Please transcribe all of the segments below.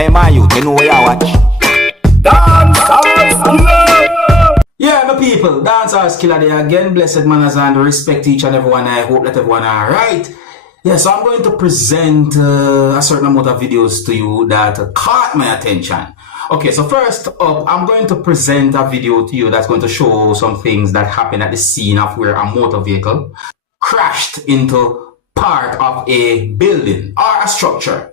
Hey man, you know where you watch. Dancehall skilla. Yeah, my people, Dancehall skilla there again. Blessed manners and respect each and everyone. I hope that everyone are right. Yeah, so I'm going to present a certain amount of videos to you that caught my attention. Okay, so first up, I'm going to present a video to you that's going to show some things that happened at the scene of where a motor vehicle crashed into part of a building or a structure.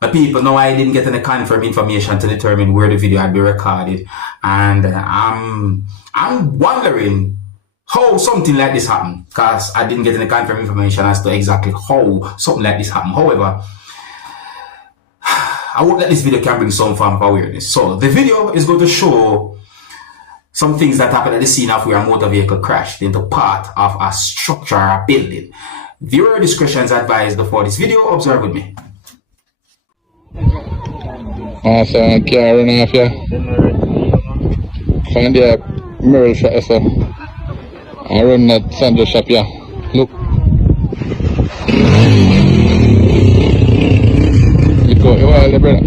My people, know I didn't get any confirmed information to determine where the video had been recorded, and I'm wondering how something like this happened, because I didn't get any confirmed information as to exactly how something like this happened. However, I hope that this video can bring some form of awareness. So the video is going to show some things that happened at the scene of where a motor vehicle crashed into part of a structure or a building. Viewer discretion is advised before this video. Observe with me. So I'm carrying off here. Find the mirror shot, so I run that sandal shop here. Look. Look out, you are the brother.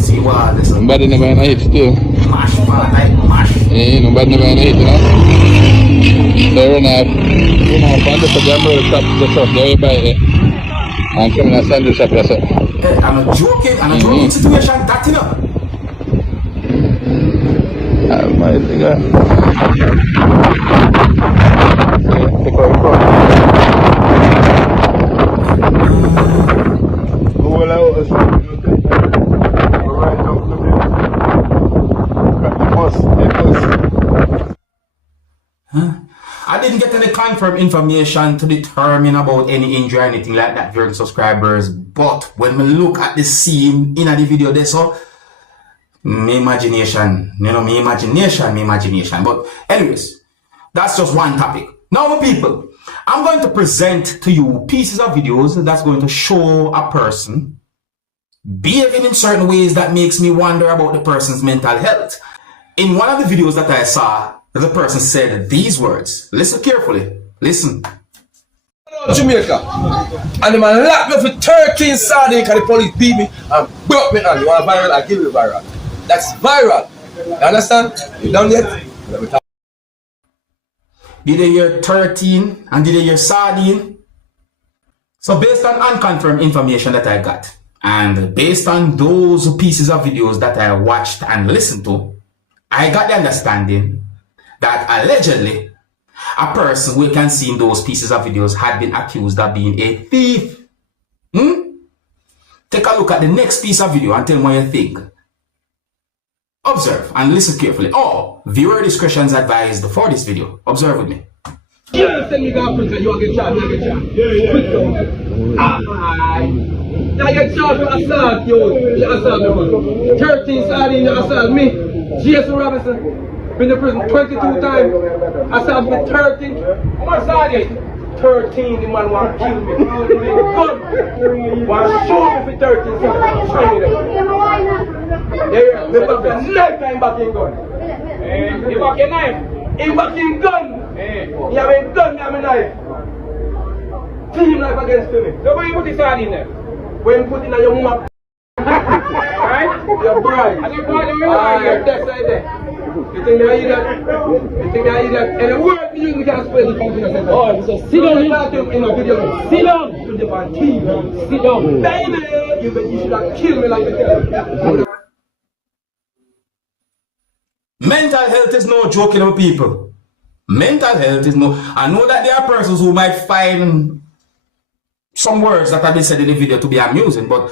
See what this is? Nobody never in a hit still. Mash, mash. Yeah, nobody never in a hit, you know. They run off. You know, find the mirror shop, the shop, they buy it. I'm coming to sandal shop here, so. Hey, I'm not joking situation, that you know. Almighty God. I didn't get any confirmed information to determine about any injury or anything like that during subscribers, but when we look at the scene in the video there, so my imagination. But anyways, that's just one topic. Now, people, I'm going to present to you pieces of videos that's going to show a person behaving in certain ways that makes me wonder about the person's mental health. In one of the videos that I saw, the person said these words. Listen carefully. Listen. Jamaica, and the man locked me for 13 sardines because the police beat me and broke me on. You want viral? I give you viral. That's viral. You understand? You done yet? Did they hear 13 and did they hear sardine? So based on unconfirmed information that I got, and based on those pieces of videos that I watched and listened to, I got the understanding that allegedly a person we can see in those pieces of videos had been accused of being a thief. Take a look at the next piece of video and tell me what you think. Observe and listen carefully. Oh, viewer discretion is advised for this video. Observe with me. Yeah, send me down prison. You want to get charged? You get charged. I get charged for assault, yo. You assault me, man. 13 sardines, you assault me. Jason Robinson. Been to prison 22 times. Assault me 13. Sardines. 13, the man want to kill me. Gun. Want to shoot me for 13 sardines. Show me that. Yeah, me back the knife and back in gun. You back your knife? He back in gun. You have a gun, you have a knife. Team knife against me. So when you put this sardine there? When you put it in your mouth. Right? Your bride. And your bride, your death right there. You think I eat that? You think I eat that? And the word you can spell the confidence. Oh, so sit down in a video. Sit down. Put them on TV. Sit down. Baby, you should have killed me like that. Mental health is no joke, you know, people. Mental health is no. I know that there are persons who might find some words that have been said in the video to be amusing, but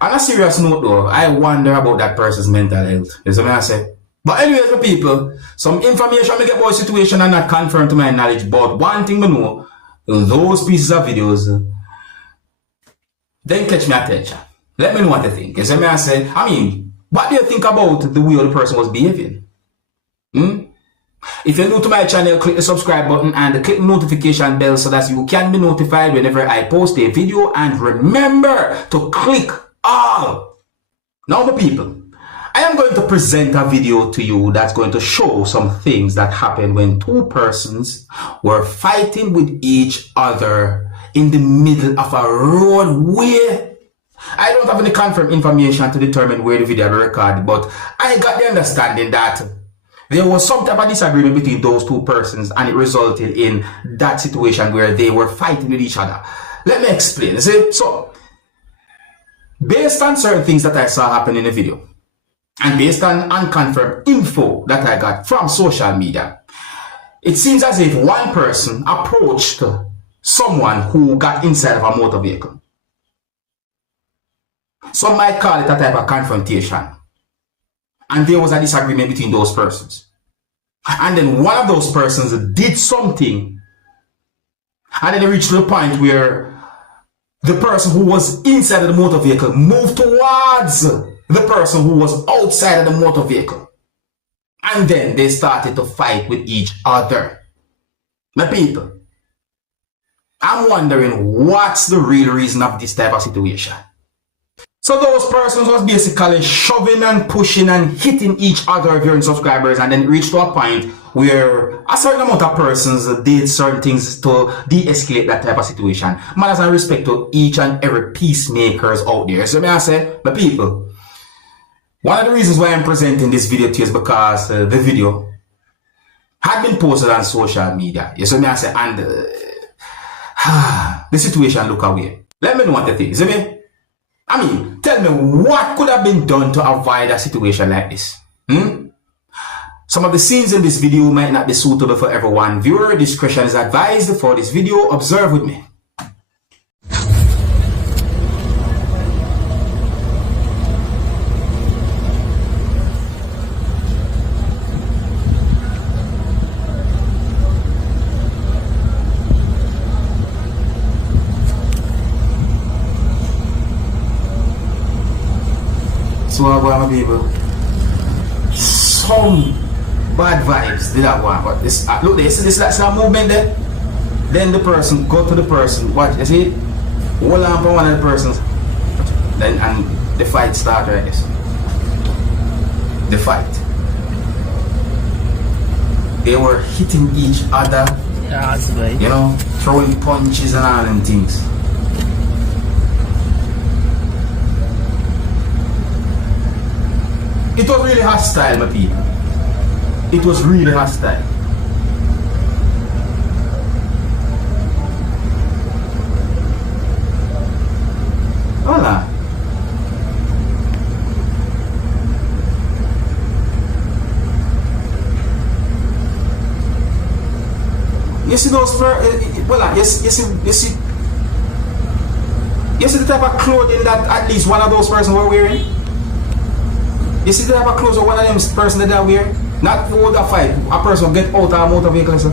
on a serious note, though, I wonder about that person's mental health. You see what I say? But anyways, for people, some information I get about the situation and not confirmed to my knowledge, but one thing I know, those pieces of videos, then catch my attention. Let me know what you think. You see what I say? I mean, what do you think about the way the person was behaving? If you're new to my channel, click the subscribe button and click the notification bell so that you can be notified whenever I post a video, and remember to click all. Now, my people, I am going to present a video to you that's going to show some things that happened when two persons were fighting with each other in the middle of a roadway. I don't have any confirmed information to determine where the video was recorded, but I got the understanding that there was some type of disagreement between those two persons and it resulted in that situation where they were fighting with each other. Let me explain. See? So, based on certain things that I saw happen in the video, and based on unconfirmed info that I got from social media, it seems as if one person approached someone who got inside of a motor vehicle. Some might call it a type of confrontation. And there was a disagreement between those persons. And then one of those persons did something. And then it reached to the point where the person who was inside of the motor vehicle moved towards the person who was outside of the motor vehicle. And then they started to fight with each other. My people, I'm wondering what's the real reason of this type of situation. So those persons was basically shoving and pushing and hitting each other viewing subscribers, and then it reached to a point where a certain amount of persons did certain things to de-escalate that type of situation. Matters and respect to each and every peacemakers out there. So may I say, my people, one of the reasons why I'm presenting this video to you is because the video had been posted on social media. Yes, so may I say, and the situation look away. Let me know what you think. See me? I mean, tell me what could have been done to avoid a situation like this? Some of the scenes in this video might not be suitable for everyone. Viewer discretion is advised for this video. Observe with me. So my people, some bad vibes did I want, but this look, this that's a movement there. Then the person go to the person, watch, you see, hold on for one of the persons, then and the fight started. Right, the fight. They were hitting each other, you know, throwing punches and all them things. It was really hostile, my people. It was really hostile. Hola. You see those you see the type of clothing that at least one of those persons were wearing? You see the type of clothes of one of them person that they wear? Not for the fight. A person get out of a motor vehicle. So.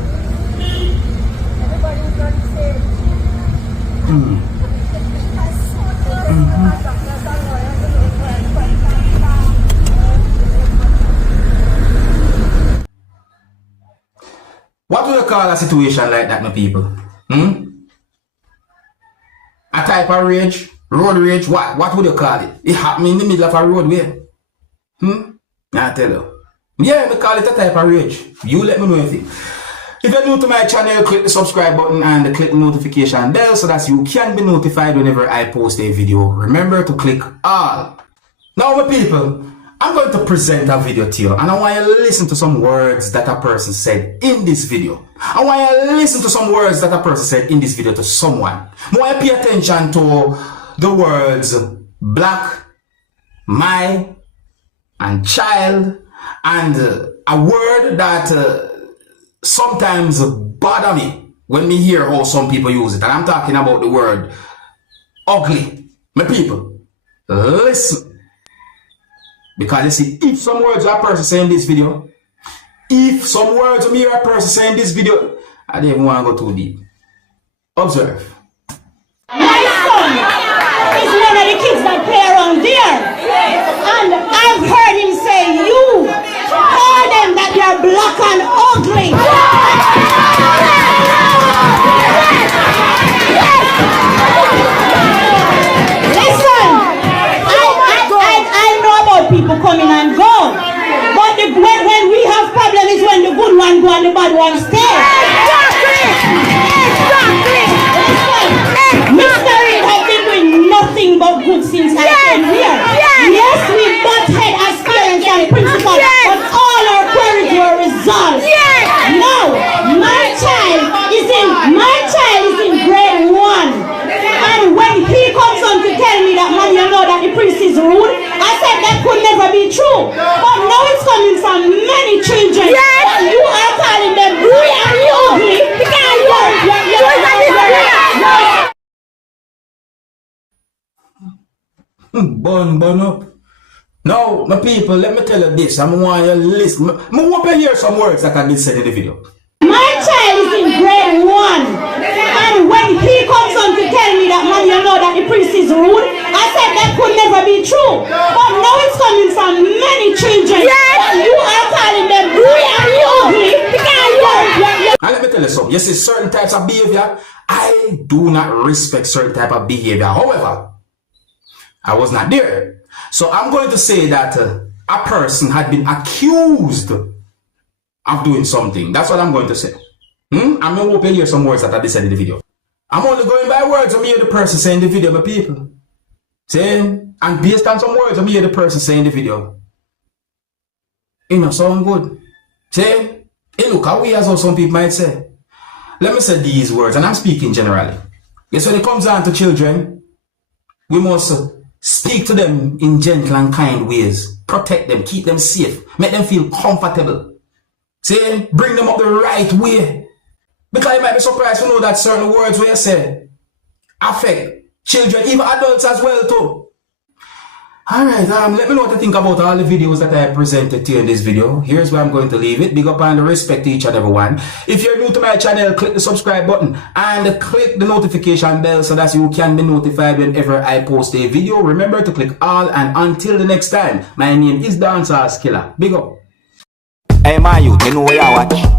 What do you call a situation like that, my people? A type of rage? Road rage? What would you call it? It happened in the middle of a roadway. I tell you. Yeah, we call it a type of rage. You let me know anything. If you're new to my channel, click the subscribe button and click the notification bell so that you can be notified whenever I post a video. Remember to click all. Now, my people, I'm going to present a video to you and I want you to listen to some words that a person said in this video. I want you to listen to some words that a person said in this video to someone. I want you to pay attention to the words black, my, and child, and a word that sometimes bother me when me hear how some people use it. And I'm talking about the word ugly. My people, listen. Because you see, if some words a person say in this video, if some words me hear a person say in this video, I don't even want to go too deep. Observe. My son is one of the kids that play around there. And I've heard him say, you call them that they're black and ugly. Listen, I know about people coming and go. But when we have problems is when the good one go and the bad one stay. Exactly. Listen. true. But now it's coming from many children. And you are calling them really ugly because Bun up. Now, my people, let me tell you this. I'm want you to listen. I want to hear some words that I did said in the video. my child is in grade 1. And when he comes on to tell me that, man, you know that the priest is rude, I said that could never be true. But now it's coming from many children. And you are calling them really ugly because And let me tell you something. You see, certain types of behavior, I do not respect certain type of behavior. However, I was not there. So I'm going to say that a person had been accused of doing something. That's what I'm going to say. I'm going to open here some words that I said in the video. I'm only going by words I'm hear the person saying in the video, my people. See? And based on some words I'm hear the person saying in the video. You know, sound good. See? Hey, look how we as how some people might say. Let me say these words, and I'm speaking generally. Yes, when it comes down to children, we must speak to them in gentle and kind ways. Protect them, keep them safe, make them feel comfortable. See? Bring them up the right way. Because you might be surprised to know that certain words we say affect children, even adults as well too. Alright, let me know what you think about all the videos that I presented to you in this video. Here's where I'm going to leave it. Big up and respect to each and every one. If you're new to my channel, click the subscribe button and click the notification bell so that you can be notified whenever I post a video. Remember to click all, and until the next time, my name is Dancehall Skilla. Big up. Hey, my youth, you know what you watch?